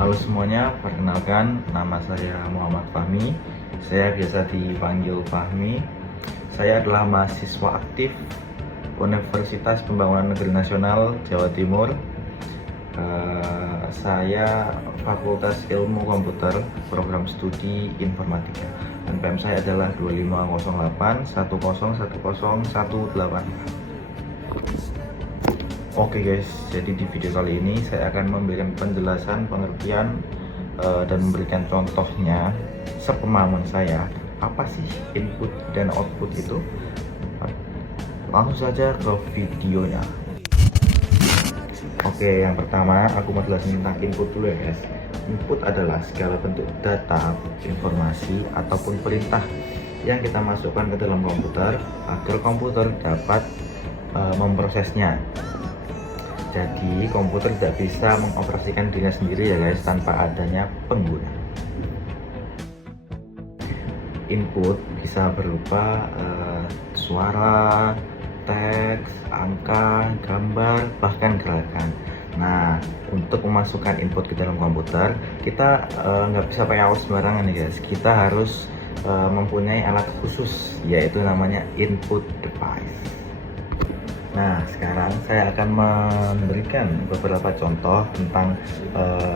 Halo semuanya, perkenalkan nama saya Muhammad Fahmi. Saya biasa dipanggil Fahmi. Saya adalah mahasiswa aktif Universitas Pembangunan Negeri Nasional Jawa Timur. Saya Fakultas Ilmu Komputer, Program Studi Informatika. NPM saya adalah 2508101018. Oke guys, jadi di video kali ini saya akan memberikan penjelasan, pengertian, dan memberikan contohnya sepemahaman saya apa sih input dan output itu. Langsung saja ke videonya. Oke, yang pertama aku mau jelasin tentang input dulu ya guys. Input adalah segala bentuk data, informasi, ataupun perintah yang kita masukkan ke dalam komputer agar komputer dapat memprosesnya. Jadi komputer tidak bisa mengoperasikan dirinya sendiri ya guys tanpa adanya pengguna. Input bisa berupa suara, teks, angka, gambar, bahkan gerakan. Nah, untuk memasukkan input ke dalam komputer, kita nggak bisa pakai alat sembarangan nih guys. Kita harus mempunyai alat khusus, yaitu namanya input device. Nah, sekarang saya akan memberikan beberapa contoh tentang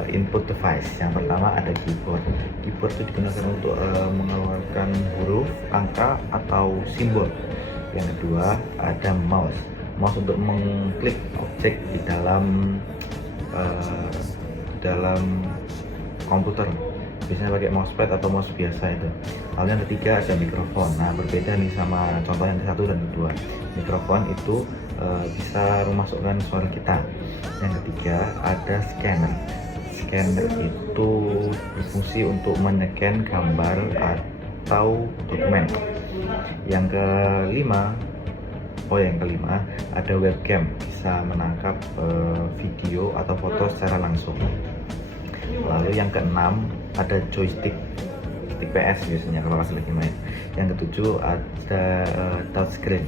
input device. Yang pertama ada keyboard. Keyboard itu digunakan untuk mengeluarkan huruf, angka, atau simbol. Yang kedua ada mouse. Mouse untuk mengklik objek di dalam komputer. Biasanya pakai mousepad atau mouse biasa itu. Lalu yang ketiga ada mikrofon. Nah, berbeda nih sama contoh yang satu dan kedua. Mikrofon itu bisa memasukkan suara kita. Yang ketiga ada scanner. Scanner itu berfungsi untuk menycan gambar atau dokumen. Yang kelima ada webcam, bisa menangkap video atau foto secara langsung. Lalu yang keenam ada joystick, stick PS biasanya kalau lagi main. Yang ketujuh ada touchscreen,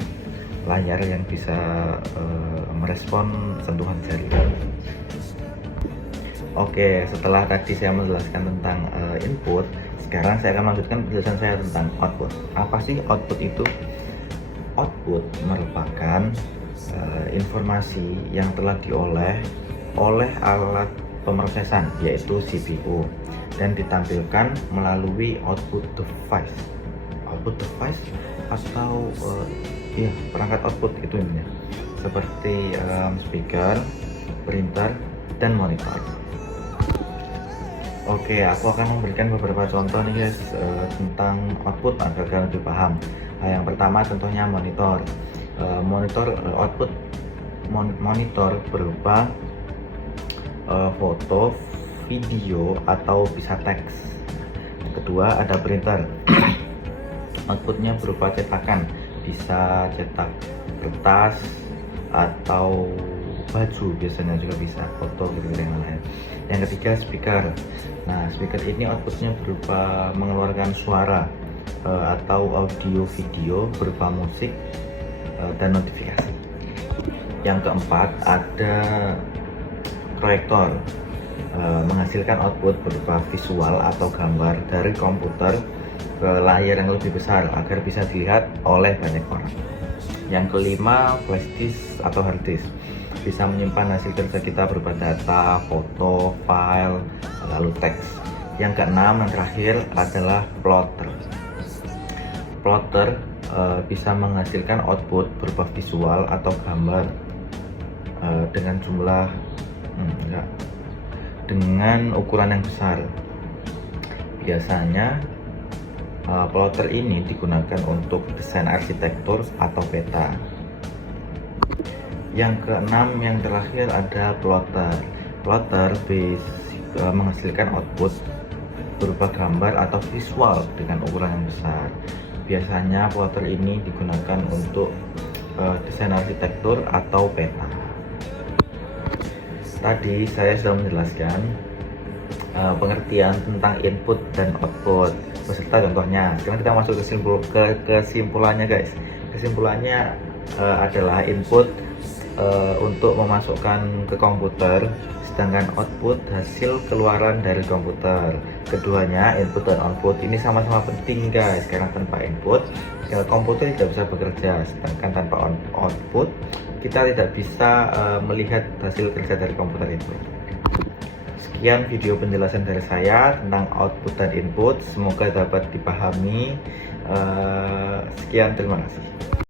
layar yang bisa merespon sentuhan jari. Oke, setelah tadi saya menjelaskan tentang input, sekarang saya akan melanjutkan penjelasan saya tentang output. Apa sih output itu? Output merupakan informasi yang telah diolah oleh alat pemrosesan, yaitu CPU, dan ditampilkan melalui output device. Output device atau perangkat output itu intinya, seperti speaker, printer, dan monitor. Oke, aku akan memberikan beberapa contoh nih guys tentang output agar kalian lebih paham. Nah, yang pertama contohnya monitor. Output monitor berupa foto, video, atau bisa teks. Yang kedua ada printer. Outputnya berupa cetakan, bisa cetak kertas atau baju, biasanya juga bisa foto gitu yang lain. Yang ketiga speaker. Nah, speaker ini outputnya berupa mengeluarkan suara atau audio video berupa musik dan notifikasi. Yang keempat ada proyektor, menghasilkan output berupa visual atau gambar dari komputer ke layar yang lebih besar agar bisa dilihat oleh banyak orang. Yang kelima flash disk atau hard disk, bisa menyimpan hasil kerja kita berupa data, foto, file, lalu teks. Yang keenam dan terakhir adalah plotter. Plotter bisa menghasilkan output berupa visual atau gambar dengan ukuran yang besar. Biasanya plotter ini digunakan untuk desain arsitektur atau peta. Yang keenam yang terakhir ada plotter. Plotter menghasilkan output berupa gambar atau visual dengan ukuran yang besar. Biasanya plotter ini digunakan untuk desain arsitektur atau peta. Tadi saya sudah menjelaskan pengertian tentang input dan output beserta contohnya. Sekarang kita masuk ke kesimpulannya guys. Kesimpulannya adalah input untuk memasukkan ke komputer sedangkan output hasil keluaran dari komputer. Keduanya, input dan output, ini sama-sama penting guys, karena tanpa input komputer tidak bisa bekerja, sedangkan tanpa output kita tidak bisa melihat hasil kerja dari komputer itu. Sekian video penjelasan dari saya tentang output dan input, semoga dapat dipahami. Sekian, terima kasih.